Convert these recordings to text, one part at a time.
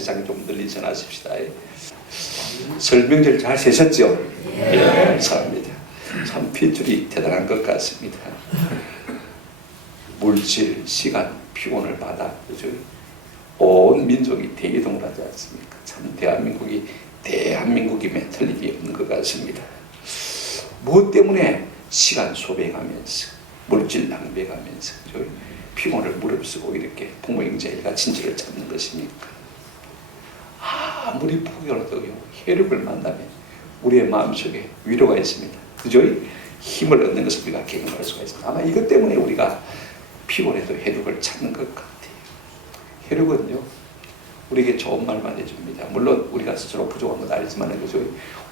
세상에 좀 널리 전하십시다. 설명절 잘 세셨죠? 예, 감사합니다. 참 핏줄이 대단한 것 같습니다. 물질, 시간, 피곤을 받아 그죠? 온 민족이 대이동을 하지 않습니까? 참 대한민국이면 틀림이 없는 것 같습니다. 무엇 때문에 시간 소비해가면서 물질 낭비해가면서 그죠? 피곤을 무릅쓰고 이렇게 부모 형제가 진실을 찾는 것입니까? 아무리 포기해도요 혈육을 만나면 우리의 마음속에 위로가 있습니다. 그죠? 힘을 얻는 것을 우리가 경험할 수가 있습니다. 아마 이것 때문에 우리가 피곤해도 혈육을 찾는 것 같아요. 혈육은요 우리에게 좋은 말만 해줍니다. 물론 우리가 스스로 부족한 건 알지만 그죠?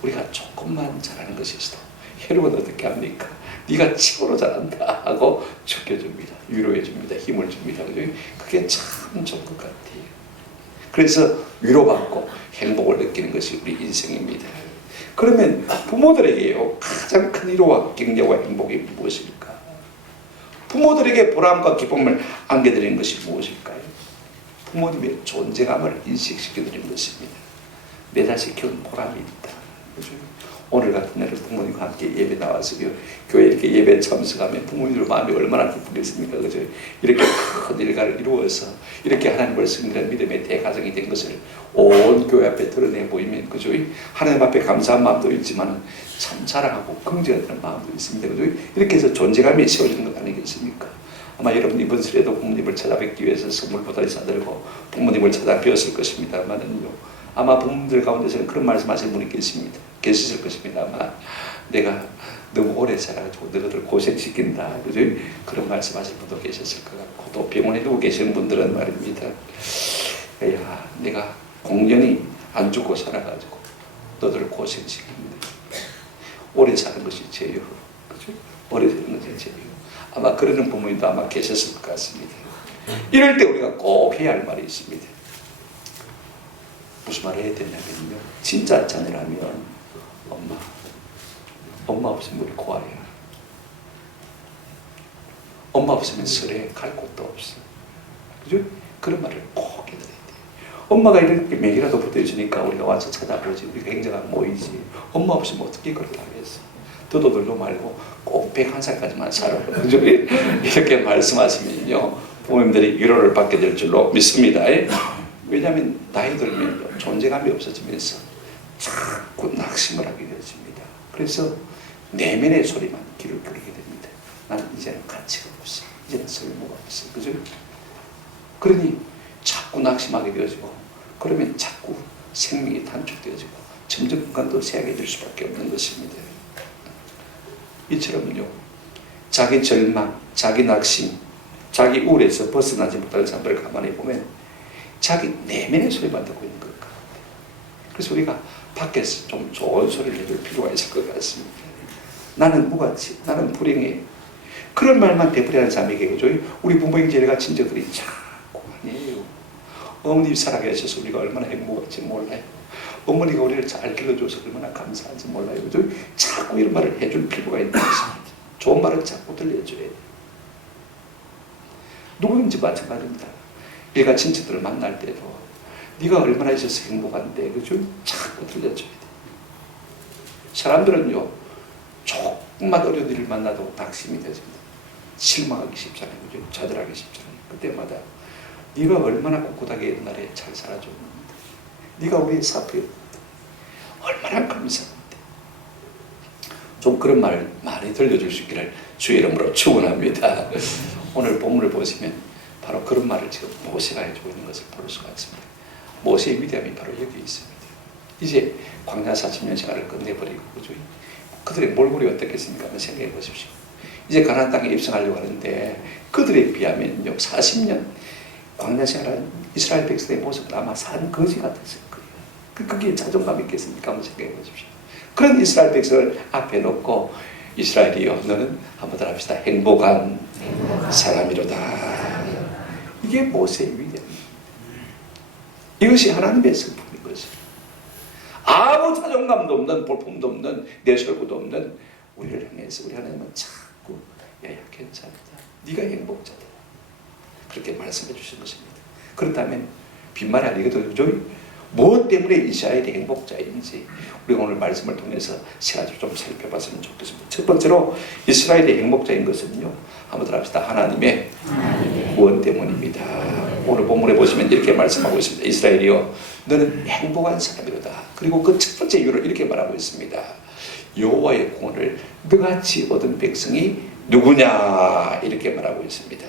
우리가 조금만 잘하는 것이 있어도 혈육은 어떻게 합니까? 네가 최고로 잘한다 하고 죽여줍니다. 위로해줍니다. 힘을 줍니다. 그죠? 그게 참 좋은 것 같아요. 그래서 위로받고 행복을 느끼는 것이 우리 인생입니다. 그러면 부모들에게요 가장 큰 위로와 격려와 행복이 무엇일까? 부모들에게 보람과 기쁨을 안겨드리는 것이 무엇일까요? 부모님의 존재감을 인식시켜드리는 것입니다. 내 자식 키운 보람이 있다. 그죠? 오늘 같은 날에 부모님과 함께 예배 나와서요 교회 이렇게 예배 참석하면 부모님들 마음이 얼마나 기쁘겠습니까? 그죠? 이렇게 큰 일가를 이루어서 이렇게 하나님을 섬기는 믿음의 대가정이 된 것을 온 교회 앞에 드러내 보이면 그죠? 하나님 앞에 감사한 마음도 있지만 참 자랑하고 긍정하는 마음도 있습니다. 그죠? 이렇게 해서 존재감이 세워지는 것 아니겠습니까? 아마 여러분 이번 설에도 부모님을 찾아뵙기 위해서 선물 보따리 싸들고 부모님을 찾아뵈었을 것입니다만은요 아마 부모님들 가운데서는 그런 말씀하시는 분이 계셨을 것입니다. 아마 내가 너무 오래 살아가지고 너희들 고생시킨다. 그죠? 그런 말씀하실 분도 계셨을 것 같고 또 병원에 두고 계시는 분들은 말입니다. 야, 내가 공연히 안 죽고 살아가지고 너희들 고생시킨다. 오래 사는 것이 죄요. 그죠? 오래 사는 것이 죄요. 아마 그러는 부모님도 아마 계셨을 것 같습니다. 이럴 때 우리가 꼭 해야 할 말이 있습니다. 무슨 말을 해야 되냐면요. 진짜 자녀라면 엄마 없으면 우리 고아야. 엄마 없으면 설에 갈 곳도 없어. 그죠? 그런 말을 꼭 해드려야 돼요. 엄마가 이렇게 맥이라도 붙어있으니까 우리가 와서 찾아보지. 우리가 행정하고 모이지. 엄마 없으면 어떻게 그렇게 하겠어. 더도들도 말고 꼭 101살까지만 살아. 그죠? 이렇게 말씀하시면요. 부모님들이 위로를 받게 될 줄로 믿습니다. 왜냐하면 나이 들면 존재감이 없어지면서 자꾸 낙심을 하게 되어집니다. 그래서 내면의 소리만 귀를 기울이게 됩니다. 나는 이제는 가치가 없어. 이제는 쓸모가 없어. 그죠? 그러니 자꾸 낙심하게 되어지고 그러면 자꾸 생명이 단축되어지고 점점 건강도 세약해질 수밖에 없는 것입니다. 이처럼요. 자기 절망, 자기 낙심, 자기 우울에서 벗어나지 못하는 사람들을 가만히 보면 자기 내면의 소리만 듣고 있는 것 같아요. 그래서 우리가 밖에서 좀 좋은 소리를 해줄 필요가 있을 것 같습니다. 나는 무가치, 나는 불행해. 그런 말만 되풀이하는 사람에게 그죠? 우리 부모 형제가 친척들이 자꾸 아니에요. 어머니 살아계셔서 우리가 얼마나 행복한지 몰라요. 어머니가 우리를 잘 길러줘서 얼마나 감사한지 몰라요. 그죠? 자꾸 이런 말을 해줄 필요가 있는 것입니다. 좋은 말을 자꾸 들려줘야 돼요. 누구든지 마찬가지입니다. 일가 친척들을 만날 때도 네가 얼마나 있어서 행복한데 그죠? 자꾸 들려줘야 돼. 사람들은요 조금만 어려운 일을 만나도 낙심이 되집니다. 실망하기 쉽잖아요. 그죠? 좌절하기 쉽잖아요. 그때마다 네가 얼마나 꿋꿋하게 옛날에 잘 살아줬는데 네가 우리의 사표였는데 얼마나 감사한데 좀 그런 말 많이 들려줄 수 있기를 주의 이름으로 축원합니다. 오늘 본문을 보시면 바로 그런 말을 지금 모세가 해주고 있는 것을 볼 수가 있습니다. 모세의 위대함이 바로 여기 있습니다. 이제 광야 40년 생활을 끝내버리고 그죠? 그들의 몰골이 어떻겠습니까? 한번 생각해 보십시오. 이제 가나안 땅에 입성하려고 하는데 그들에 비하면요 40년 광야 생활한 이스라엘 백성의 모습은 아마 산 거지 같았을 거예요. 그게 자존감 있겠습니까? 한번 생각해 보십시오. 그런 이스라엘 백성을 앞에 놓고 이스라엘이여 너는 한번 더 합시다. 행복한 사람이로다. 이게 모세의 위대함입니다. 이것이 하나님의 성품인 것입니다. 아무 자존감도 없는 볼품도 없는 내설구도 없는 우리를 향해서 우리 하나님은 자꾸 야야 괜찮다. 네가 행복자다. 그렇게 말씀해 주신 것입니다. 그렇다면 빈말이 아니거든요. 그죠? 무엇 때문에 이스라엘이 행복자인지 우리가 오늘 말씀을 통해서 세 가지 좀 살펴봤으면 좋겠습니다. 첫 번째로 이스라엘이 행복자인 것은요, 한번 들어봅시다. 하나님의 구원 때문입니다. 오늘 본문에 보시면 이렇게 말씀하고 있습니다. 이스라엘이여, 너는 행복한 사람이로다. 그리고 그 첫 번째 이유를 이렇게 말하고 있습니다. 여호와의 구원을 너같이 얻은 백성이 누구냐, 이렇게 말하고 있습니다.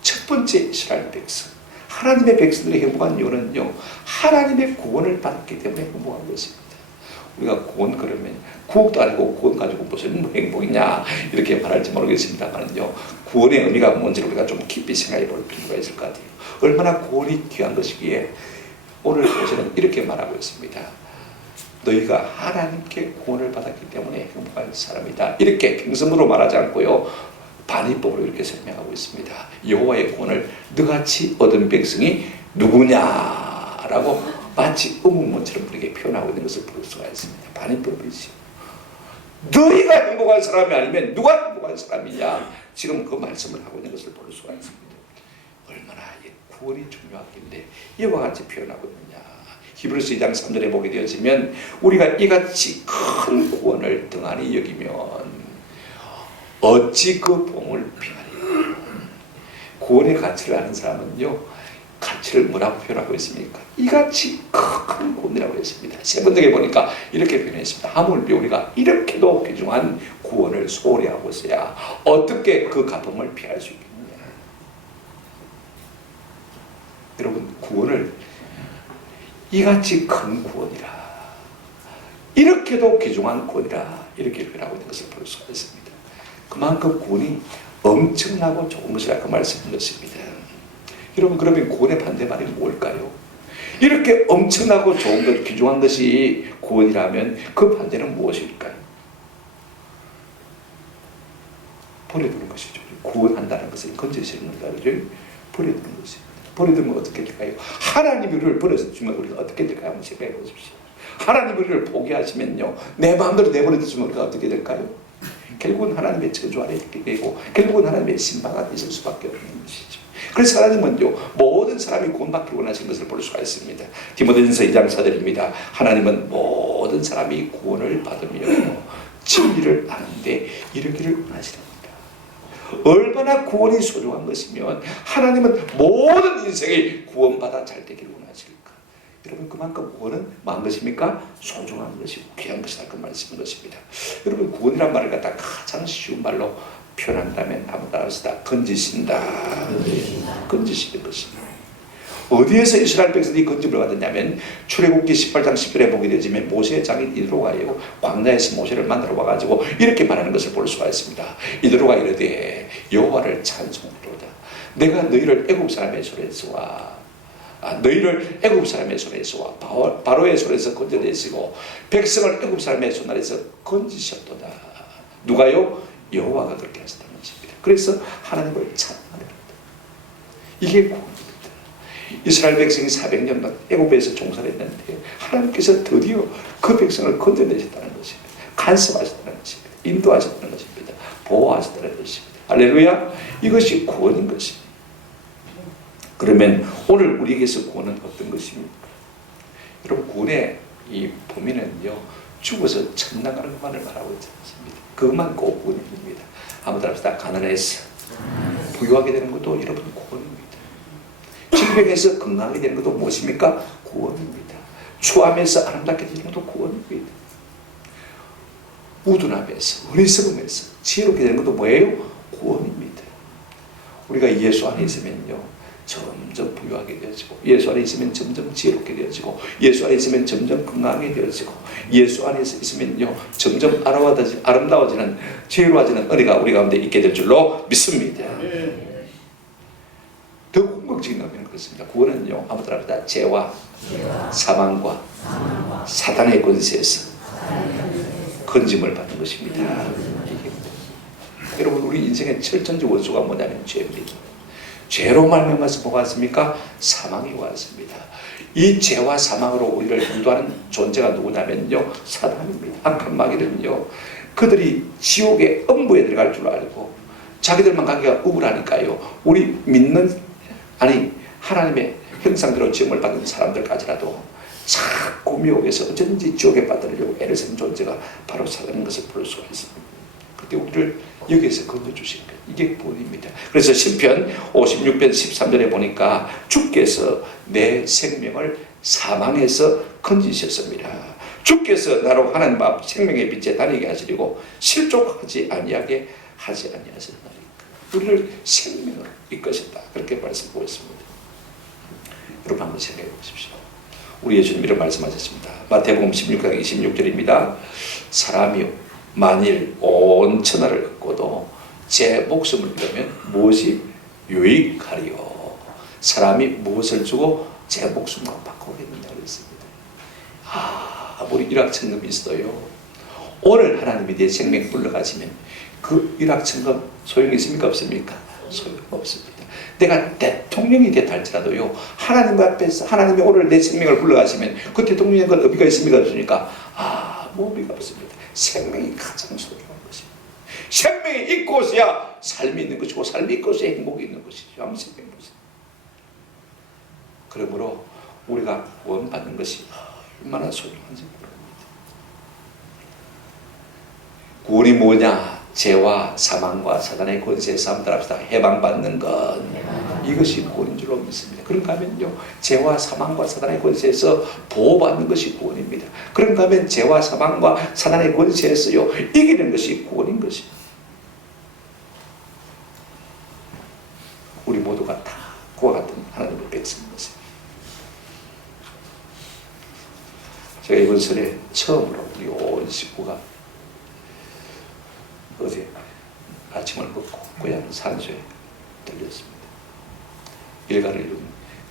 첫 번째 이스라엘 백성, 하나님의 백성들이 행복한 이유는요, 하나님의 구원을 받았기 때문에 행복한 것입니다. 우리가 구원 그러면 구원도 아니고 구원 가지고 무슨 행복이냐 이렇게 말할지 모르겠습니다만요, 구원의 의미가 뭔지를 우리가 좀 깊이 생각해 볼 필요가 있을 것 같아요. 얼마나 구원이 귀한 것이기에 오늘 보시는 이렇게 말하고 있습니다. 너희가 하나님께 구원을 받았기 때문에 행복한 사람이다. 이렇게 평성으로 말하지 않고요, 반의법으로 이렇게 설명하고 있습니다. 여호와의 구원을 너같이 얻은 백성이 누구냐라고 마치 의문문처럼 우리에게 표현하고 있는 것을 볼 수가 있습니다. 반의법이지요. 너희가 행복한 사람이 아니면 누가 행복한 사람이냐, 지금 그 말씀을 하고 있는 것을 볼 수가 있습니다. 얼마나 구원이 중요하길래 이와 같이 표현하고 있느냐. 히브리서 2장 3절에 보게 되어지면 우리가 이같이 큰 구원을 등한히 여기면 어찌 그 복을 피하리요. 구원의 가치를 아는 사람은요, 가치를 뭐라고 표현하고 있습니까? 이같이 큰 구원이라고 했습니다. 세 번째에 보니까 이렇게 표현했습니다. 하물며 우리가 이렇게도 귀중한 구원을 소홀히 하고 있어야 어떻게 그 가품을 피할 수 있겠느냐. 여러분, 구원을 이같이 큰 구원이라, 이렇게도 귀중한 구원이라 이렇게 표현하고 있는 것을 볼 수가 있습니다. 그만큼 구원이 엄청나고 좋은 것이라 그 말씀인 것입니다. 여러분, 그러면 구원의 반대말이 뭘까요? 이렇게 엄청나고 좋은 것, 귀중한 것이 구원이라면 그 반대는 무엇일까요? 버려두는 것이죠. 구원한다는 것은 건져주는 거죠. 버려두는 것입니다. 버려두면 어떻게 될까요? 하나님이 우리를 버려주면 우리가 어떻게 될까요? 한번 생각해 보십시오. 하나님이 우리를 포기하시면요, 내 마음대로 내버려 두시면 우리가 어떻게 될까요? 결국은 하나님의 저주 아래 있게 되고 결국은 하나님의 심판가 있을 수밖에 없는 것이죠. 그래서 하나님은요, 모든 사람이 구원받기를 원하시는 것을 볼 수가 있습니다. 디모데전서 2장 4절입니다. 하나님은 모든 사람이 구원을 받으며 진리를 아는데 이르기를 원하시는 얼마나 구원이 소중한 것이면 하나님은 모든 인생이 구원받아 잘 되기를 원하실까. 여러분, 그만큼 구원은 뭐한 것입니까? 소중한 것이고 귀한 것이다, 그 말씀인 것입니다. 여러분, 구원이란 말을 갖다 가장 쉬운 말로 표현한다면 한번 따라합시다. 건지신다. 건지시는 것입니다. 어디에서 이스라엘 백성들이 건짐을 받았냐면 출애굽기 18장 10절에 보게 되지만 모세의 장인 이드로가요, 광야에서 모세를 만나러 와가지고 이렇게 말하는 것을 볼 수가 있습니다. 이드로가 이르되 여호와를 찬송하도다. 내가 너희를 애굽 사람의 손에서와 너희를 애굽 사람의 손에서와 바로의 손에서 건져내시고 백성을 애굽 사람의 손아래서 건지셨도다. 누가요? 여호와가 그렇게 하셨다는 것입니다. 그래서 하나님을 찬양합니다. 이게 구원입니다. 이스라엘 백성이 400년 애굽에서 종살이 했는데 하나님께서 드디어 그 백성을 건져내셨다는 것입니다. 간섭하셨다는 것입니다. 인도하셨다는 것입니다. 보호하셨다는 것입니다. 할렐루야. 이것이 구원인 것입니다. 그러면 오늘 우리에게서 구원은 어떤 것입니까? 여러분, 구원의 이 범위는요, 죽어서 천당 가는 것만을 말하고 있지 않습니다. 그것만 꼭 구원입니다. 한번 따라합시다. 가난해서 부유하게 되는 것도 여러분 구원입니다. 질병에서 건강하게 되는 것도 무엇입니까? 구원입니다. 추함에서 아름답게 되는 것도 구원입니다. 우둔함에서, 어리석음에서 지혜롭게 되는 것도 뭐예요? 구원입니다. 우리가 예수 안에 있으면요, 점점 부유하게 되어지고, 예수 안에 있으면 점점 지혜롭게 되어지고, 예수 안에 있으면 점점 건강하게 되어지고, 예수 안에 있으면요, 점점 아름다워지는, 지혜로워지는 은혜가 우리 가운데 있게 될 줄로 믿습니다. 더 궁극적인 의미는 그렇습니다. 구원은요, 한번 따라합시다. 죄와 사망과 사단의 권세에서 건짐을 받는 것입니다. 이게 여러분, 우리 인생의 철천지 원수가 뭐냐면 죄입니다. 죄로 말미암아서 뭐가 왔습니까? 사망이 왔습니다. 이 죄와 사망으로 우리를 인도하는 존재가 누구냐면요, 사단입니다. 악한 마귀는요, 그들이 지옥의 음부에 들어갈 줄 알고 자기들만 가기가 우울하니까요, 우리 믿는 하나님의 형상대로 지음을 받은 사람들까지라도 자꾸 미혹에서 어쩐지 지옥에 빠뜨리려고 애를 쓰는 존재가 바로 사단인 것을 볼 수가 있습니다. 그때 우리를 여기에서 건져주신 거예요. 이게 구원입니다. 그래서 시편 56편 13절에 보니까 주께서 내 생명을 사망에서 건지셨습니다. 주께서 나로 하나님 앞 생명의 빛에 다니게 하시려고 실족하지 아니하게 하지 아니하셨나이까. 우리를 생명으로 이끄셨다. 그렇게 말씀하고 있습니다. 여러분 한번 생각해 보십시오. 우리 예수님 이런 말씀하셨습니다. 마태복음 16장 26절입니다. 사람이 만일 온 천하를 얻고도 제 목숨을 잃으면 무엇이 유익하리요. 사람이 무엇을 주고 제 목숨과 바꾸겠느냐 그랬습니다. 아무리 일확천금이 있어도요, 오늘 하나님이 내 생명 불러가시면 그 일확천금 소용이 있습니까 없습니까? 소용없습니다. 내가 대통령이 됐다 할지라도요, 하나님 앞에서 하나님이 오늘 내 생명을 불러가시면 그 대통령의 건 의미가 있습니까 없습니까? 아무 의미가 없습니다. 생명이 가장 소중한 것입니다. 생명이 있고서야 삶이 있는 것이고, 삶이 있고서야 행복이 있는 것이죠. 아무 생명이 없습니다. 그러므로 우리가 구원받는 것이 얼마나 소중한지 모릅니다. 구원이 뭐냐? 죄와 사망과 사단의 권세에서 한번 따라합시다. 해방받는 것, 이것이 구원인 줄로 믿습니다. 그런가 하면요, 죄와 사망과 사단의 권세에서 보호받는 것이 구원입니다. 그런가 하면 죄와 사망과 사단의 권세에서요 이기는 것이 구원인 것입니다. 우리 모두가 다 그와 같은 하나님의 백성인 것입니다. 제가 이번 설에 처음으로 우리 온 식구가 어제 아침을 먹고 고향 산소에 들렸습니다. 일가를 이룬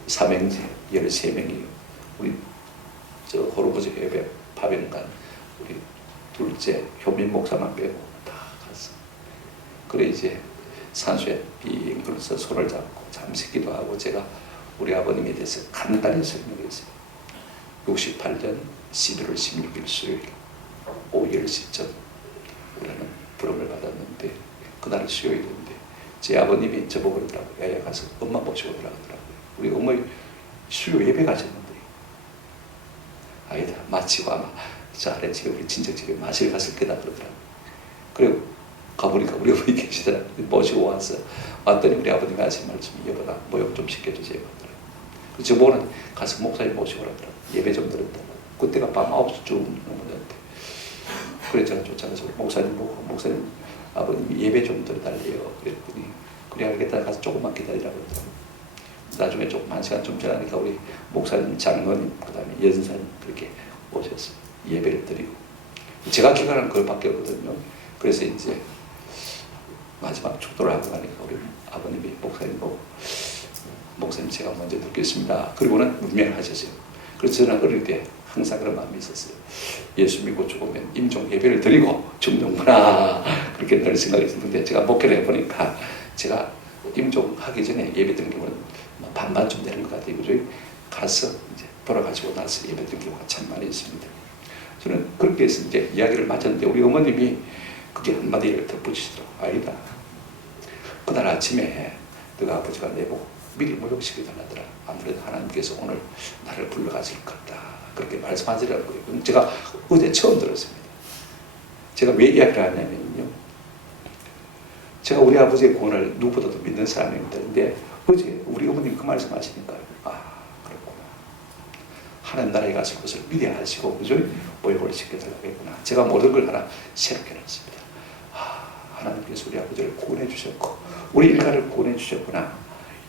삼형제 13명이 우리 저 호르보즈 해외 파병간 우리 둘째 효민 목사만 빼고 다 갔어. 그래 이제 산소에 빙 둘러서 손을 잡고 잠시 기도하고 제가 우리 아버님에 대해서 간단히 설명했어요. 68년 11월 16일 수요일 오후 10시쯤 우리는 부름을 받았는데, 그날 수요일인데 제 아버님이 저보고 그러더라고요. 야야 가서 엄마 모시고 오라고 하더라고요. 우리 어머니 수요 예배 가셨는데, 아니다 마치고 아마 저 아래 집에 우리 친척집에 마실 갔을 거다 그러더라고요. 그리고 가보니까 우리 어머니 계시더라고요. 모시고 와서 왔더니 우리 아버님이 하신 말씀이, 여보나 모욕 좀 시켜주세요 하더라고요. 그래서 저보고는 가서 목사님 모시고 오라더라고요. 예배 좀 드렸다고. 그때가 밤 9시쯤 넘었는데, 그래 제가 쫓아가서 목사님 보고, 목사님 아버님이 예배 좀 드려달래요. 그랬더니 그래 알겠다 가서 조금만 기다리라고 그러더라고요. 나중에 조금 1시간 좀 지나니까 우리 목사님, 장로님, 그 다음에 연사님 그렇게 오셨어요. 예배를 드리고 제가 기간은 그걸밖에 없거든요. 그래서 이제 마지막 축도를 하고 가니까 우리 아버님이 목사님 보고, 목사님 제가 먼저 듣겠습니다. 그리고는 문명하셨어요. 그래서 저는 어릴 때 항상 그런 마음이 있었어요. 예수 믿고 죽으면 임종 예배를 드리고 죽는구나, 그렇게 늘 생각했었는데, 제가 목회를 해보니까 제가 임종하기 전에 예배 드린 경우는 반반쯤 되는 것 같아요. 그죠? 가서 이제 돌아가시고 나서 예배 드린 경우가 참 많이 있습니다. 저는 그렇게 해서 이제 이야기를 마쳤는데, 우리 어머님이 그게 한마디를 덧붙이시더라고요. 아니다, 그날 아침에 너가 아버지가 내보고 미리 모욕시켜달라더라. 아무래도 하나님께서 오늘 나를 불러가실 것 같다, 그렇게 말씀하시더라고요. 제가 어제 처음 들었습니다. 제가 왜 이야기를 하냐면요, 제가 우리 아버지의 구원을 누구보다도 믿는 사람입니다. 근데 어제 우리 어머님 그 말씀 하시니까, 그렇구나, 하나님 나라에 갔을 것을 미리 하시고, 그죠? 모욕을 시켜달라고 했구나. 제가 모든 걸 하나 새롭게 해놨습니다. 하나님께서 우리 아버지를 구원해 주셨고 우리 일가를 구원해 주셨구나,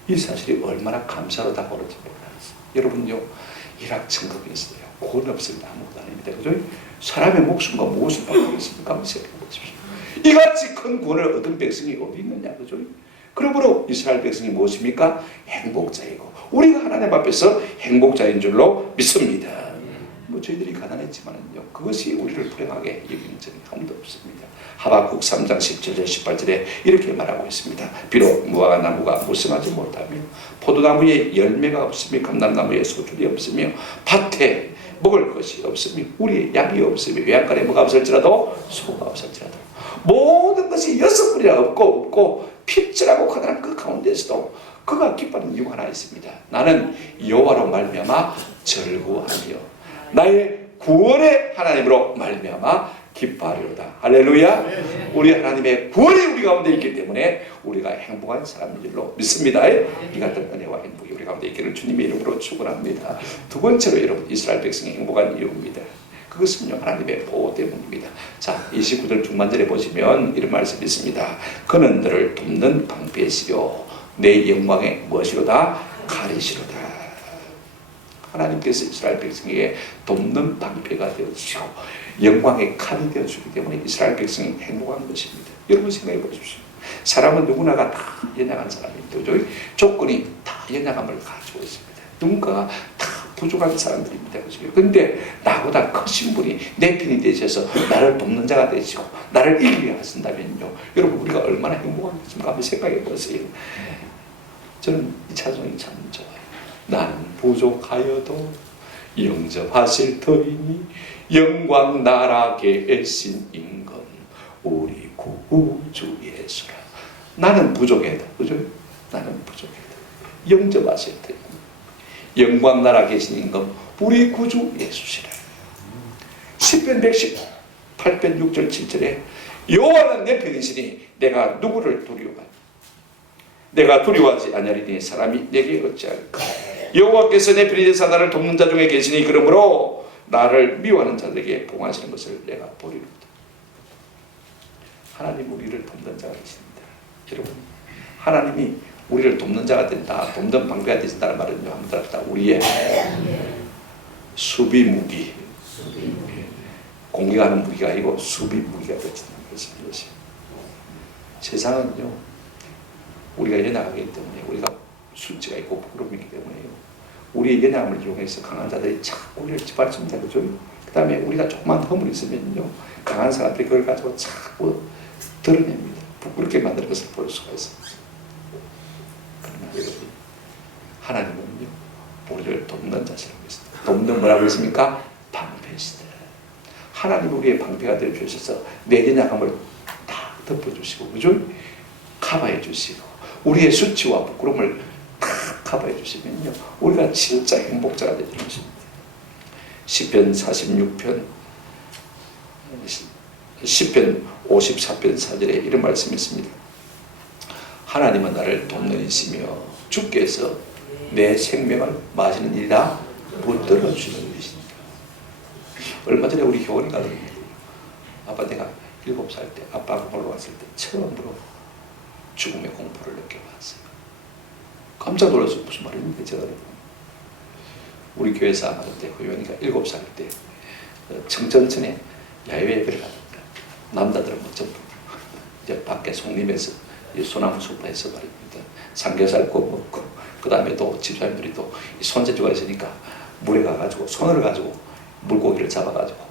이 사실이 얼마나 감사로 다가오는지 몰랐어요. 여러분요, 일확천금이 있어요. 구원 없으면 아무것도 아닙니다. 그죠? 사람의 목숨과 무엇을 바꾸겠습니까? 한번 생각해 보십시오. 이같이 큰 구원을 얻은 백성이 어디 있느냐, 그죠? 그러므로 이스라엘 백성이 무엇입니까? 행복자이고, 우리가 하나님 앞에서 행복자인 줄로 믿습니다. 뭐 저희들이 가난했지만은요, 그것이 우리를 불행하게 여기는 적이 한도 없습니다. 하박국 3장 17절 18절에 이렇게 말하고 있습니다. 비록 무화과 나무가 무성하지 못하며 포도나무에 열매가 없으며 감람나무에 소출이 없으며 밭에 먹을 것이 없으며 우리의 약이 없으며 외양간에 뭐가 없을지라도 소가 없을지라도 모든 것이 여섯 뿌리라 없고 핍절하고 가난한 그 가운데서도 그가 기뻐하는 이유가 하나 있습니다. 나는 여호와로 말미암아 절구하며 나의 구원의 하나님으로 말미암아 기뻐하리로다. 할렐루야. 우리 하나님의 구원이 우리 가운데 있기 때문에 우리가 행복한 사람인 줄로 믿습니다. 이 같은 은혜와 행복이 우리 가운데 있기를 주님의 이름으로 축원합니다. 두 번째로 여러분, 이스라엘 백성이 행복한 이유입니다. 그것은요, 하나님의 보호 때문입니다. 자, 29절 중반절에 보시면 이런 말씀이 있습니다. 그는 너를 돕는 방패시요 내 영광의 무엇이로다? 칼이시로다. 하나님께서 이스라엘 백성에게 돕는 방패가 되어주시고 영광의 칼이 되어주기 때문에 이스라엘 백성이 행복한 것입니다. 여러분 생각해 보십시오. 사람은 누구나가 다 연약한 사람입니다. 조건이 다 연약함을 가지고 있습니다. 누군가가 다 부족한 사람들입니다. 그런데 나보다 크신 분이 내 편이 되셔서 나를 돕는 자가 되시고 나를 이기게 하신다면요, 여러분 우리가 얼마나 행복한 것인가 한번 생각해 보세요. 저는 이 찬송이 참 좋아요. 나는 부족하여도 영접하실 터이니 영광 나라게 애신 임금 우리 구주 예수라. 나는 부족해도, 그죠? 나는 부족해도 영접하실 터이니 영광 나라 계신 임금 우리 구주 예수시라. 시편 118편 6절 7절에 여호와는 내 편이시니 내가 누구를 두려워하리? 내가 두려워하지 아니하리니 사람이 내게 어찌할까? 여호와께서 내 편이 되사 나를 돕는 자 중에 계시니 그러므로 나를 미워하는 자들에게 봉하시는 것을 내가 보리로다. 하나님 우리를 돕는 자가 계십니다. 여러분, 하나님이 우리를 돕는 자가 된다, 돕는 방패가 되신다는 말은요, 한번 들읍시다. 우리의 수비 무기, 공격하는 무기가 아니고 수비 무기가 되신다는 것입니다. 세상은요, 우리가 연약하기 때문에, 우리가 수치가 있고 부끄러움이 있기 때문에요, 우리의 연약함을 이용해서 강한 자들이 자꾸 우리를 짓밟습니다. 그죠? 그 다음에 우리가 조그만 허물이 있으면요, 강한 사람들이 그걸 가지고 자꾸 드러냅니다. 부끄럽게 만드는 것을 볼 수가 있습니다. 그러나 여러분, 하나님은요, 우리를 돕는 자시라고 했습니다. 돕는 뭐라고 했습니까? 방패시다. 하나님 우리의 방패가 되어 주셔서 내 연약함을 다 덮어주시고, 그죠? 커버해 주시고, 우리의 수치와 부끄러움을 다 커버해 주시면요, 우리가 진짜 행복자가 되는 것입니다. 시편 46편 54편 4절에 이런 말씀이 있습니다. 하나님은 나를 돕는 이시며 주께서 내 생명을 마시는 일이라 붙들어 주시는 것입니다. 얼마 전에 우리 교원이가 그럽니다. 아빠, 내가 7살 때 아빠가 놀러 왔을 때 처음으로 죽음의 공포를 느껴봤어요. 깜짝 놀라서 무슨 말입니까? 제가 우리 교회에서 하는데 효연이가 7살 때 청천천에 야외 예배를 가니까 남자들은 뭐 전부 이제 밖에 송림에서 소나무 숲에서 말입니다. 삼겹살 구워 먹고, 그 다음에 또 집사님들이 또 손재주가 있으니까 물에 가가지고 손을 가지고 물고기를 잡아가지고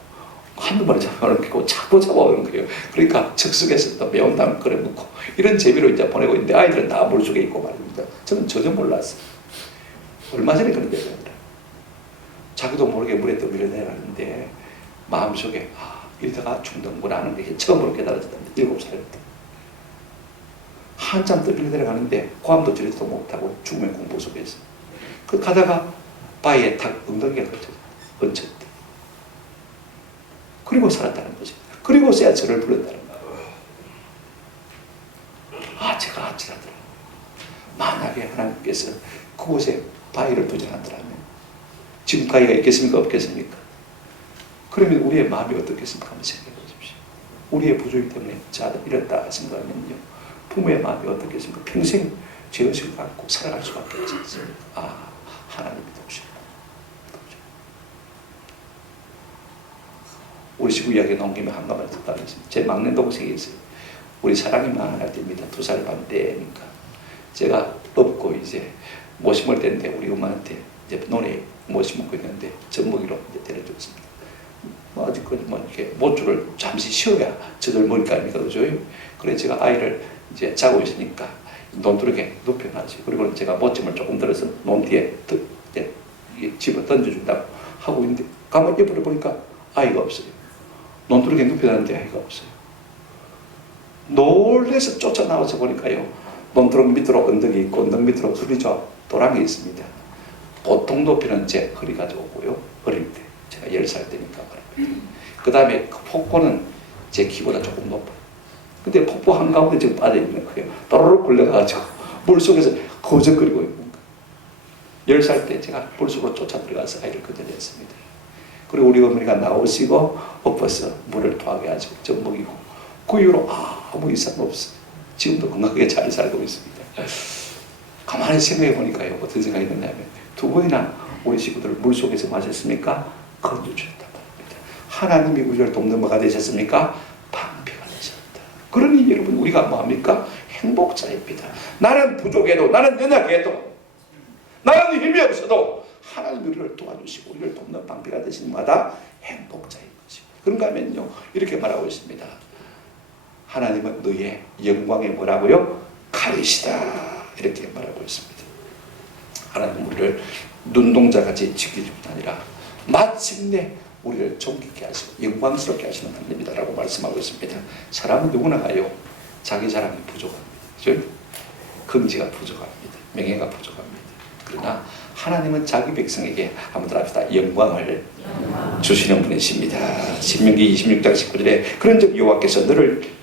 한두 마리 잡아놓고 자꾸 잡아오는 거예요. 그러니까 즉석에서 또 매운탕을 끓여 먹고 이런 재미로 이제 보내고 있는데 아이들은 다 물속에 있고 말입니다. 저는 전혀 몰랐어요. 얼마 전에 그런 얘기가 아니라 자기도 모르게 물에 또 밀어내려가는데 마음속에 이러다가 죽는구나 하는 게 처음으로 깨달아졌답니다. 7살 때. 한참 떠밀려 내려가는데 고함도 지르지도 못하고 죽음의 공포 속에서 그 가다가 바위에 탁 엉덩이가 얹혔대. 그리고 살았다는 거죠. 그리고서야 저를 불렀다는 거예요. 제가 아찔하더라. 만약에 하나님께서 그곳에 바위를 도전한다면 지금 바위가 있겠습니까? 없겠습니까? 그러면 우리의 마음이 어떻겠습니까? 한번 생각해 보십시오. 우리의 부족이 때문에 자도 이렇다 생각하면요, 부모의 마음이 어떻겠습니까? 평생 죄의식을 갖고 살아갈 수밖에 없지 않습니까? 하나님이 도우시고. 우리 시부 이야기 나온 김에 한 가지 듣다 그랬습니다. 제 막내 동생이 있어요. 우리 사랑이 많을 때입니다. 2살 반 때니까. 제가 업고 이제 못 심을 때인데 우리 엄마한테 이제 논에 못 심고 있는데 젖먹이로 이제 데려줬습니다. 아직까지 이렇게 못줄을 잠시 쉬어야 젖을 먹을 거 아닙니까? 그죠? 그래 제가 아이를 이제 자고 있으니까 논두렁에 눕혀놨지. 그리고 제가 못짐을 조금 들어서 논 뒤에 집어 던져준다고 하고 있는데 가만히 옆으로 보니까 아이가 없어요. 논두렁에 눕혀놨는데 아이가 없어요. 놀래서 쫓아나와서 보니까요, 논두렁 밑으로 언덕이 있고 언덕 밑으로 둘이죠. 도랑이 있습니다. 보통 높이는 제 허리가 오고요. 어릴 때 제가 10살 때니까 말입니다. 그 다음에 그 폭포는 제 키보다 조금 높아요. 근데 폭포 한가운데 지금 빠져있는 거예요. 또르륵 굴러가가지고 물속에서 거적거리고 있는 거예요. 10살 때 제가 물속으로 쫓아 들어가서 아이를 건져냈습니다. 그리고 우리 어머니가 나오시고 엎어서 물을 토하게 하시고 젖 먹이고 그 이후로 아무 이상 없어요. 지금도 건강하게 잘 살고 있습니다. 가만히 생각해 보니까요, 어떤 생각이 드냐면 두 번이나 우리 식구들을 물속에서 마셨습니까? 건져주셨단 말입니다. 하나님이 우리를 돕는 바가 되셨습니까? 방패가 되셨다. 그러니 여러분 우리가 뭐합니까? 행복자입니다. 나는 부족해도, 나는 연약해도, 나는 힘이 없어도 하나님이 우리를 도와주시고 우리를 돕는 방패가 되시는 마다 행복자인 것입니다. 그런가 하면요, 이렇게 말하고 있습니다. 하나님은 너의 영광의 뭐라고요? 칼이시다. 이렇게 말하고 있습니다. 하나님은 우리를 눈동자같이 지켜줄 뿐 아니라 마침내 우리를 존귀케 하시고 영광스럽게 하시는 하나님이다 라고 말씀하고 있습니다. 사람은 누구나가요, 자기 자랑이 부족합니다. 그죠? 긍지가 부족합니다. 명예가 부족합니다. 그러나 하나님은 자기 백성에게 한번 더 합시다. 영광을 주시는 분이십니다. 신명기 26장 19절에 그런즉 여호와께서 너를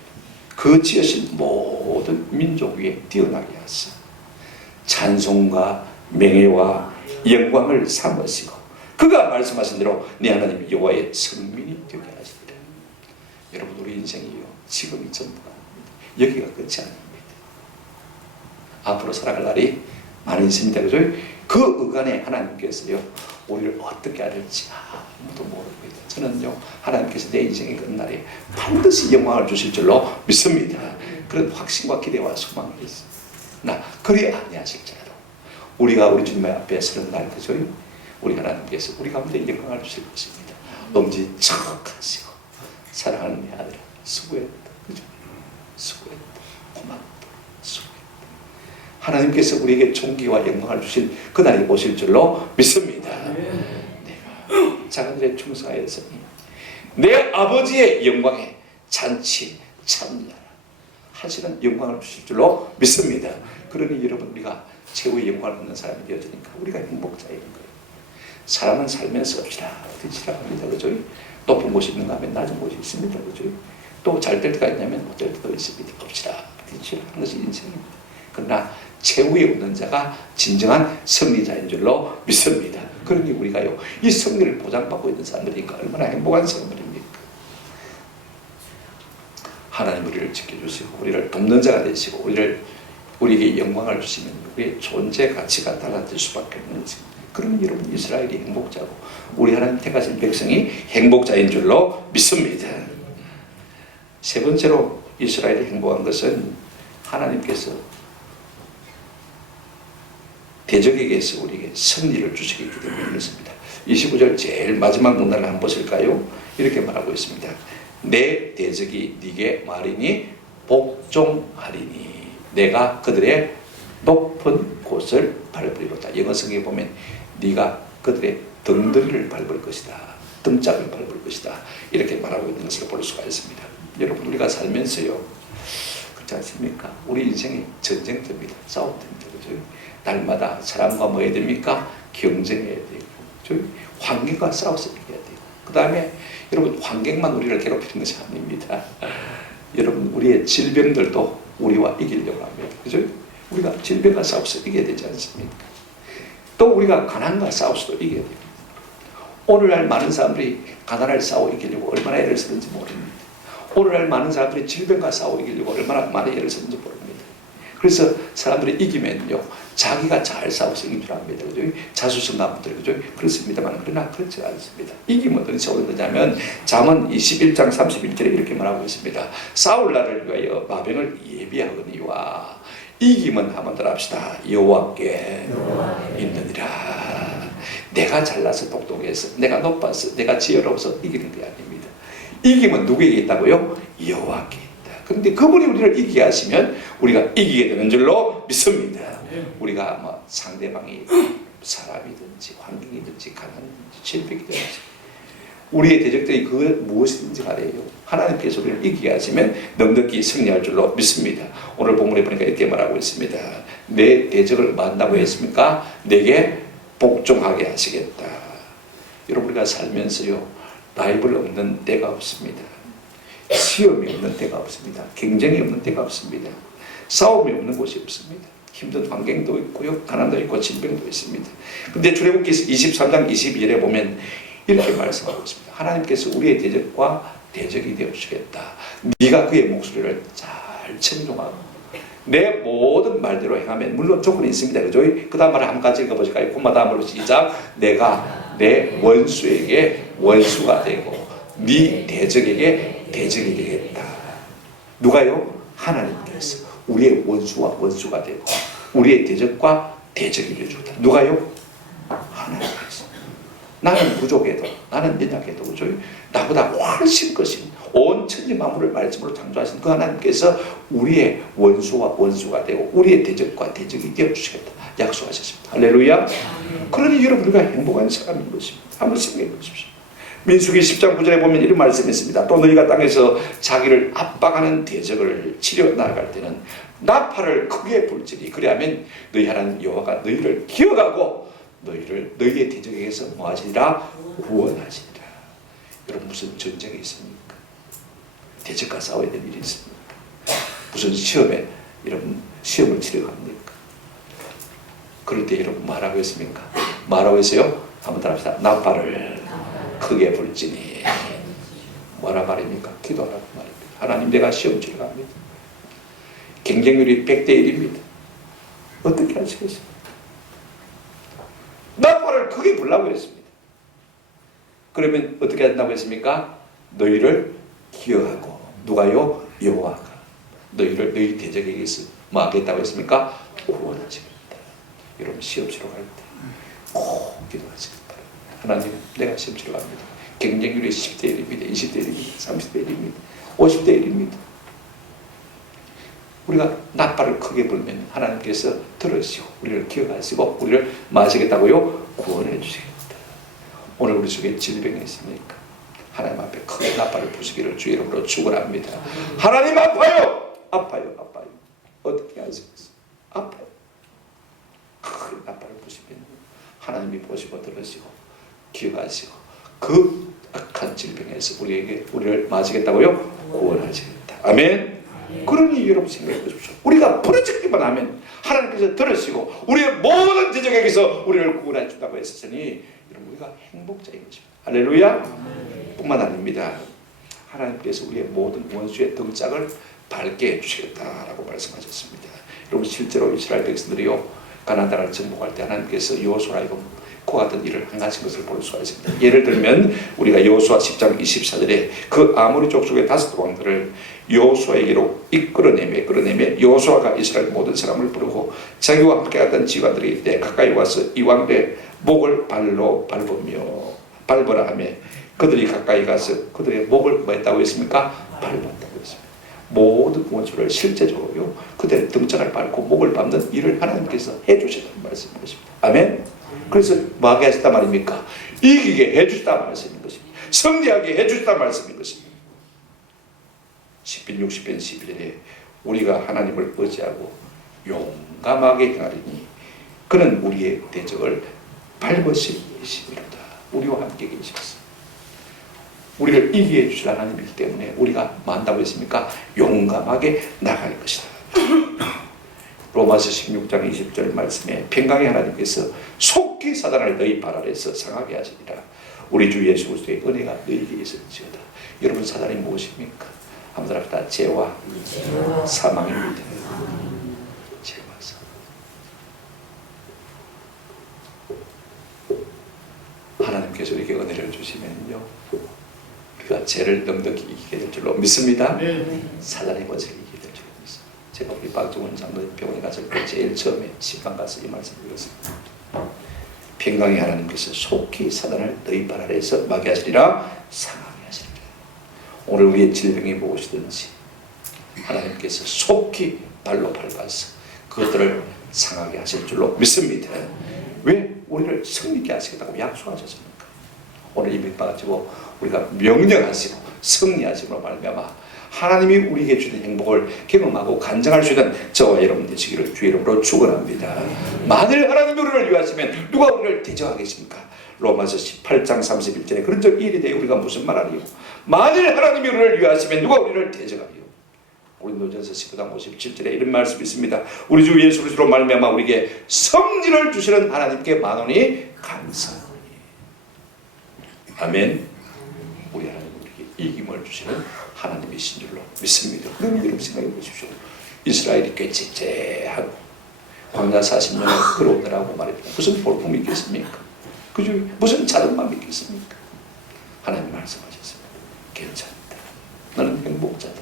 그 지으신 모든 민족 위에 뛰어나게 하사 찬송과 명예와 영광을 삼으시고 그가 말씀하신 대로 네 하나님 여호와의 성민이 되게 하시리라. 여러분 우리 인생이요, 지금이 전부가 아닙니다. 여기가 끝이 아닙니다. 앞으로 살아갈 날이 많이 있습니다. 그죠? 그 어간에 하나님께서요, 우리를 어떻게 하실지 아무도 모릅니다. 저는요, 하나님께서 내 인생의 끝날에 반드시 영광을 주실 줄로 믿습니다. 그런 확신과 기대와 소망을 있습니다. 나 그리 아니하실지라도 우리가 우리 주님 앞에 서는 날, 그죠? 우리 하나님께서 우리 가운데 영광을 주실 것입니다. 엄지척하시고 사랑하는 내 아들아 수고했다, 그죠? 수고했다, 고맙다, 수고했다. 하나님께서 우리에게 존귀와 영광을 주실 그날이 오실 줄로 믿습니다. 내가 자녀들의 충성하였으니 내 아버지의 영광에 잔치 참여하라 하시는 영광을 주실 줄로 믿습니다. 그러니 여러분 우리가 최후의 영광을 얻는 사람이 되어지니까 우리가 행복자인 거예요. 사람은 살면서 없이라 어디지라 합니다. 그죠? 높은 곳이 있는가 하면 낮은 곳이 있습니다. 그죠? 또 잘 될 때가 있냐면 못 될 때도 있습니다. 없이라 어디지라 하는 것이 인생입니다. 그러나 최후에 얻는 자가 진정한 승리자인 줄로 믿습니다. 그러니 우리가요, 이 승리를 보장받고 있는 사람들이니까 얼마나 행복한 사람들입니까? 하나님 우리를 지켜주시고 우리를 돕는 자가 되시고 우리에게 영광을 주시면 우리의 존재 가치가 달라질 수밖에 없는 것입니다. 그러면 여러분 이스라엘이 행복자고 우리 하나님 택하신 백성이 행복자인 줄로 믿습니다. 세 번째로 이스라엘이 행복한 것은 하나님께서 대적에게서 우리에게 승리를 주시기 때문에 그렇습니다. 29절 제일 마지막 문단을 한번 보실까요? 이렇게 말하고 있습니다. 내 대적이 네게 말이니 복종하리니 내가 그들의 높은 곳을 밟으리로다. 영어 성경에 보면 네가 그들의 등들이를 밟을 것이다, 등짝을 밟을 것이다, 이렇게 말하고 있는 것을 볼 수가 있습니다. 여러분 우리가 살면서요, 그렇지 않습니까? 우리 인생이 전쟁터입니다. 싸움터입니다. 그죠? 날마다 사람과 뭐 해야 됩니까? 경쟁해야 되고, 환경과 싸워서 이겨야 되고, 그 다음에 여러분 환경만 우리를 괴롭히는 것이 아닙니다. 여러분 우리의 질병들도 우리와 이기려고 합니다. 그죠? 우리가 질병과 싸워서 이겨야 되지 않습니까? 또 우리가 가난과 싸워서도 이겨야 됩니다. 오늘날 많은 사람들이 가난을 싸워 이기려고 얼마나 애를 쓰는지 모릅니다. 오늘날 많은 사람들이 질병과 싸워 이기려고 얼마나 많은 애를 쓰는지 모릅니다. 그래서 사람들이 이기면요, 자기가 잘 싸워서 이긴 줄 압니다. 그죠? 자수성가분들, 그죠? 그렇습니다만, 그러나 그렇지 않습니다. 이기면 어디서 오는 거냐면, 잠언 21장 31절에 이렇게 말하고 있습니다. 싸울 날을 위하여 마병을 예비하거니와 이기면 한번 더 합시다. 여호와께 있느니라. 내가 잘나서 똑똑해서, 내가 높아서, 내가 지혜로워서 이기는 게 아닙니다. 이기면 누구에게 있다고요? 여호와께 있다. 그런데 그분이 우리를 이기게 하시면 우리가 이기게 되는 줄로 믿습니다. 우리가 뭐 상대방이 사람이든지 환경이든지 가난이든지 질병이든지 우리의 대적들이 그 무엇이든지 간에요, 하나님께서 우리를 이기게 하시면 넉넉히 승리할 줄로 믿습니다. 오늘 본문에 보니까 이렇게 말하고 있습니다. 내 대적을 만나고 했습니까? 내게 복종하게 하시겠다. 여러분, 우리가 살면서요, 라이벌 없는 때가 없습니다. 시험이 없는 때가 없습니다. 경쟁이 없는 때가 없습니다. 싸움이 없는 곳이 없습니다. 힘든 환경도 있고요, 가난도 있고 질병도 있습니다. 근데 출애굽기 23장 22절에 보면 이렇게 말씀하고 있습니다. 하나님께서 우리의 대적과 대적이 되어주시겠다. 네가 그의 목소리를 잘 청종하고 내 모든 말대로 행하면, 물론 조건이 있습니다. 그죠? 그 다음 말을 한 가지 읽어보실까요? 콤마 다음으로 시작. 내가 내 원수에게 원수가 되고 네 대적에게 대적이 되겠다. 누가요? 하나님께서 우리의 원수와 원수가 되고 우리의 대적과 대적이 되어주겠다. 누가요? 하나님께서. 나는 부족해도, 나는 연약해도, 그죠? 나보다 훨씬 크신 온 천지 만물을 말씀으로 창조하신 그 하나님께서 우리의 원수와 원수가 되고 우리의 대적과 대적이 되어주시겠다 약속하셨습니다. 할렐루야. 그러니 여러분, 우리가 행복한 사람인 것입니다. 한번 생각해 보십시오. 민수기 10장 9절에 보면 이런 말씀이 있습니다. 또 너희가 땅에서 자기를 압박하는 대적을 치려 나아갈 때는 나팔을 크게 불지니 그리하면 너희 하나님 여호와가 너희를 기억하고 너희를 너희의 대적에게서 뭐하시리라? 구원하시리라. 여러분, 무슨 전쟁이 있습니까? 대적과 싸워야 될 일이 있습니까? 무슨 시험에 여러분 시험을 치러 갑니까? 그럴 때 여러분 뭐라고 했습니까? 뭐라고 했어요? 한번 따라합시다. 나팔을 크게 불지니. 뭐라 말입니까? 기도하라고 말입니다. 하나님, 내가 시험 치러 갑니다. 경쟁률이 100대 1입니다. 어떻게 하시겠습니까? 나팔을 크게 불라고 했습니다. 그러면 어떻게 한다고 했습니까? 너희를 기억하고. 누가요? 여호와가 너희를 너희 대적에게서 뭐 하겠다고 했습니까? 구원하시겠다. 여러분, 시험 치러 갈 때 꼭 기도하시기 바랍니다. 하나님, 내가 시험 치러 갑니다. 경쟁률이 10대 1입니다. 20대 1입니다. 30대 1입니다. 50대 1입니다. 우리가 나팔을 크게 불면 하나님께서 들으시고 우리를 기억하시고 우리를 마시겠다고요? 구원해 주시겠다. 오늘 우리 속에 질병이 있습니까? 하나님 앞에 크게 나팔을 부수기를 주의 이름으로 축원합니다. 하나님, 아파요! 아파요! 아파요! 어떻게 하시겠어요? 아파요. 크게 나팔을 부시면 하나님이 보시고 들으시고 기억하시고 그 악한 질병에서 우리를 마시겠다고요? 구원하시겠다. 아멘. 그러니 여러분 생각해 보십시오. 우리가 부르짖기만 하면 하나님께서 들으시고 우리의 모든 대적에게서 우리를 구원해 준다고 했으니 여러분, 우리가 행복자인 것입니다. 할렐루야. 뿐만 아닙니다. 하나님께서 우리의 모든 원수의 등짝을 밟게 해주시겠다라고 말씀하셨습니다. 여러분, 실제로 이스라엘 백성들이요, 가나안 땅을 정복할 때 하나님께서 여호수아라 하여금 그와 같은 일을 행하신 것을 볼 수가 있습니다. 예를 들면 우리가 여호수아 10장 24절에 그 아모리 족속의 5 왕들을 여호수아에게로 이끌어내며 여호수아가 이스라엘 모든 사람을 부르고 자기와 함께 갔던 지휘관들이 이때 가까이 와서 이 왕들의 목을 발로 밟으라 하며 그들이 가까이 가서 그들의 목을 뭐 했다고 했습니까? 밟았다고 했습니다. 모든 원수를 실제적으로요, 그들의 등짝을 밟고 목을 밟는 일을 하나님께서 해주셨다는 말씀인 것입니다. 아멘. 그래서 뭐 하게 하셨단 말입니까? 이기게 해주셨다는 말씀인 것입니다. 승리하게 해주셨다는 말씀인 것입니다. 시편 60편 12절에 우리가 하나님을 의지하고 용감하게 행하리니 그는 우리의 대적을 밟으시리로다. 우리와 함께 계셨습니다. 우리를 이기게 해주실 하나님이기 때문에 우리가 뭐 한다고 했습니까? 용감하게 나갈 것이다. 로마서 16장 20절 말씀에 평강의 하나님께서 속히 사단을 너희 발 아래에서 상하게 하시리라. 우리 주 예수 그리스도의 은혜가 너희에게 있을지어다. 여러분, 사단이 무엇입니까? 한번 합시다. 죄와 사망입니다. 죄와 사망. 하나님께서 우리에게 은혜를 주시면요, 우리가 죄를 넉넉히 이기게 될 줄로 믿습니다. 사단의 것을 이기게 될 줄로 믿습니다. 제가 우리 박종원 장로님 병원에 갔을 때 제일 처음에 신방 가서 이 말씀을 드렸습니다. 평강의 하나님께서 속히 사단을 너희 발 아래에서 막게 하시리라, 상하게 하시리라. 오늘 우리의 질병이 무엇이든지 하나님께서 속히 발로 밟아서 그것들을 상하게 하실 줄로 믿습니다. 왜? 우리를 승리케 하시겠다고 약속하셨습니까? 오늘 이 밑 가지고 우리가 명령하시고 승리하심으로 말미암아 하나님이 우리에게 주는 행복을 경험하고 간증할 수 있는 저와 여러분 되시기를 주의 이름으로 축원합니다. 만일 하나님이 우리를 위하시면 누가 우리를 대적하겠습니까? 로마서 18장 31절에 그런 적 일이 되어 우리가 무슨 말하리요? 만일 하나님이 우리를 위하시면 누가 우리를 대적하리요? 고린도전서 19장 57절에 이런 말씀이 있습니다. 우리 주 예수 그리스도로 말미암아 우리에게 승리를 주시는 하나님께 만원이 감사하니. 아멘. 우리 하나님 우리에게 이김을 주시는 하나님이신 줄로 믿습니다. 그럼 여러분 생각해 보십시오. 이스라엘이 꽤 째째하고 광야 40년을 걸어오더라고 말입니다. 무슨 볼품이 있겠습니까? 그죠? 무슨 자동만 있겠습니까? 하나님 말씀하셨습니다. 괜찮다. 너는 행복자다.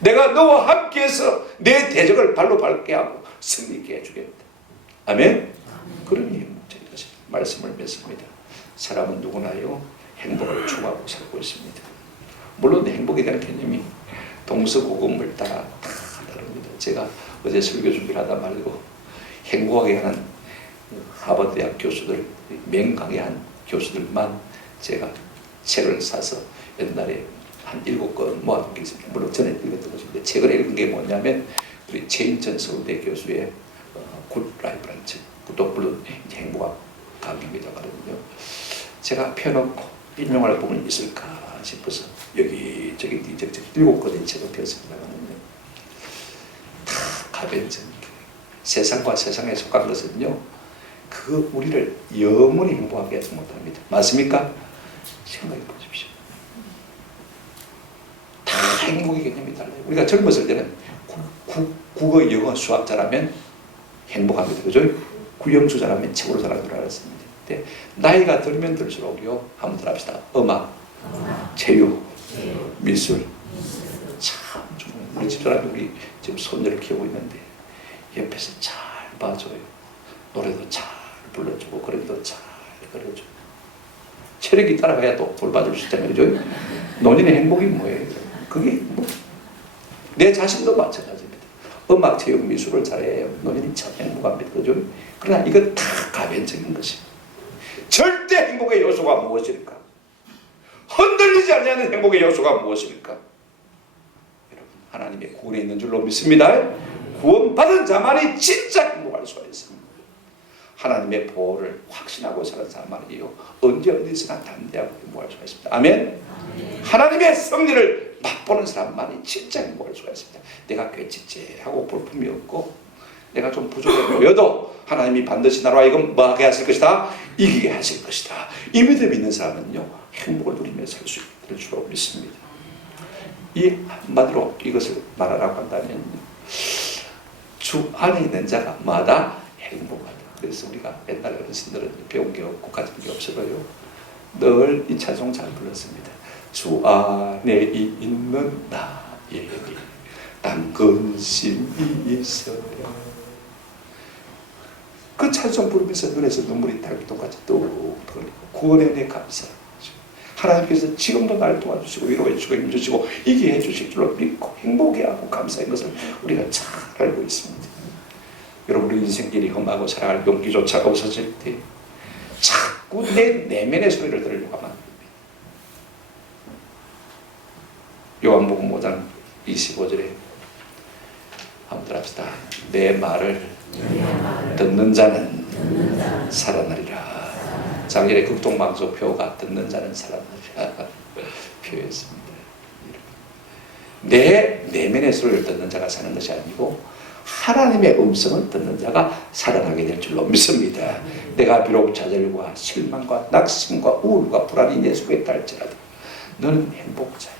내가 너와 함께해서 내 대적을 발로 밟게 하고 승리케 해주겠다. 아멘? 그러니 행복자인 것이 말씀을 맺습니다. 사람은 누구나요 행복을 추구하고 살고 있습니다. 물론 행복에 대한 개념이 동서고금을 따라 다 다릅니다. 제가 어제 설교 준비를 하다 말고 행복하게 하는 하버드대학 교수들, 맹강의한 교수들만 제가 책을 사서 옛날에 한 7권 모아둔 게 있습니다. 물론 전에 읽었던 것인데 책을 읽은 게 뭐냐면 우리 최인천 서울대 교수의 굿 라이프라는 책, 굿도 물론 행복학 강의입니다. 제가 펴놓고 인용할 부분이 있을까 싶어서 여기저기 7권의 책을 펴습니다만요. 다 가변적이에요. 세상과 세상에 속한 것은요, 그 우리를 영원히 행복하게 하지 못합니다. 맞습니까? 생각해 보십시오. 다 행복의 개념이 달라요. 우리가 젊었을 때는 국어, 영어, 수학 잘하면 행복합니다. 그죠? 구영수 잘하면 최고로 잘하는 줄 알았습니다. 근데 나이가 들면 들수록요, 한번 더 합시다. 음악, 체육, 미술. 참 중요해요. 우리 집사람이 우리 지금 손녀를 키우고 있는데 옆에서 잘 봐줘요. 노래도 잘 불러주고 그림도 잘 그려주고. 체력이 따라가야 또 돌봐줄 수 있잖아요. 그죠? 논인의 행복이 뭐예요? 그게 뭐 내 자신도 마찬가지입니다. 음악, 체육, 미술을 잘해야 논인이 참 행복합니다. 그죠? 그러나 이건 다 가변적인 것입니다. 절대 행복의 요소가 무엇일까? 흔들리지 않는 행복의 요소가 무엇일까? 여러분, 하나님의 구원에 있는 줄로 믿습니다. 구원받은 자만이 진짜 행복할 수가 있습니다. 하나님의 보호를 확신하고 사는 사람만이요, 언제 어디서나 담대하고 행복할 수가 있습니다. 아멘? 하나님의 승리를 맛보는 사람만이 진짜 행복할 수가 있습니다. 내가 꾀찌찌하고 볼품이 없고 내가 좀 부족해 보여도 하나님이 반드시 나로 하여금 뭐하게 하실 것이다? 이기게 하실 것이다. 이 믿음 있는 사람은요, 행복을 누리며 살 수 있을 줄로 믿습니다. 이 한마디로 이것을 말하라고 한다면 주 안에 있는 자가 마다 행복하다. 그래서 우리가 옛날 어르신들은 배운 게 없고 가진 게 없어요. 늘 이 찬송 잘 불렀습니다. 주 안에 있는 나에게 난 근심이 있어요. 그 찬송 부르면서 눈에서 눈물이 달빛동같이 뚝 흘리고 구원에 대해 감사하죠. 하나님께서 지금도 날 도와주시고 위로해 주시고 힘주시고 이게 해주실 줄로 믿고 행복해하고 감사한 것을 우리가 잘 알고 있습니다. 여러분, 우리 인생길이 험하고 살아갈 용기조차 없어질 때 자꾸 내 내면의 소리를 들으려고 하면 안 됩니다. 요한복음 5장 25절에 한번 합시다. 내 말을 듣는 자는 살아나리라. 작년에 극동방송표가 듣는 자는 살아나리라 표했습니다. 내 내면의 소리를 듣는 자가 사는 것이 아니고 하나님의 음성을 듣는 자가 살아나게 될 줄로 믿습니다. 내가 비록 좌절과 실망과 낙심과 우울과 불안이 내 속에 있달지라도 너는 행복자야.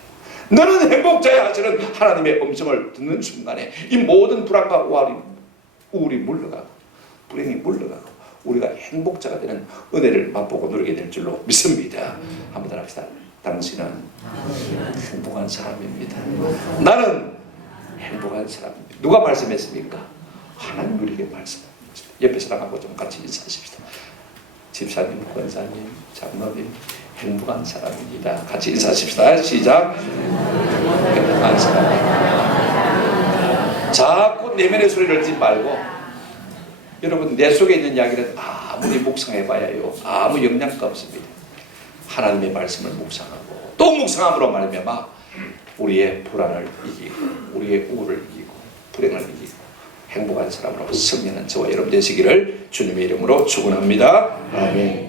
너는 행복자야 하시는 하나님의 음성을 듣는 순간에 이 모든 불안과 우울이 물러가고 불행이 물러가고 우리가 행복자가 되는 은혜를 맛보고 누리게 될 줄로 믿습니다. 한번 더 합시다. 당신은 행복한 사람입니다. 나는 행복한 사람입니다. 누가 말씀했습니까? 하나님 우리에게 말씀합니다. 옆에 사람하고 좀 같이 인사하십시다. 집사님, 권사님, 장로님, 행복한 사람입니다. 같이 인사하십시다. 시작. 행복한 사람입니다. 자꾸 내면의 소리를 듣지 말고 여러분, 내 속에 있는 이야기는 아무리 묵상해봐야요, 아무 영향가 없습니다. 하나님의 말씀을 묵상하고 또 묵상함으로 말미암아 우리의 불안을 이기고 우리의 우울을 이기고 불행을 이기고 행복한 사람으로 승리하는 저와 여러분 되시기를 주님의 이름으로 축원합니다. 아멘.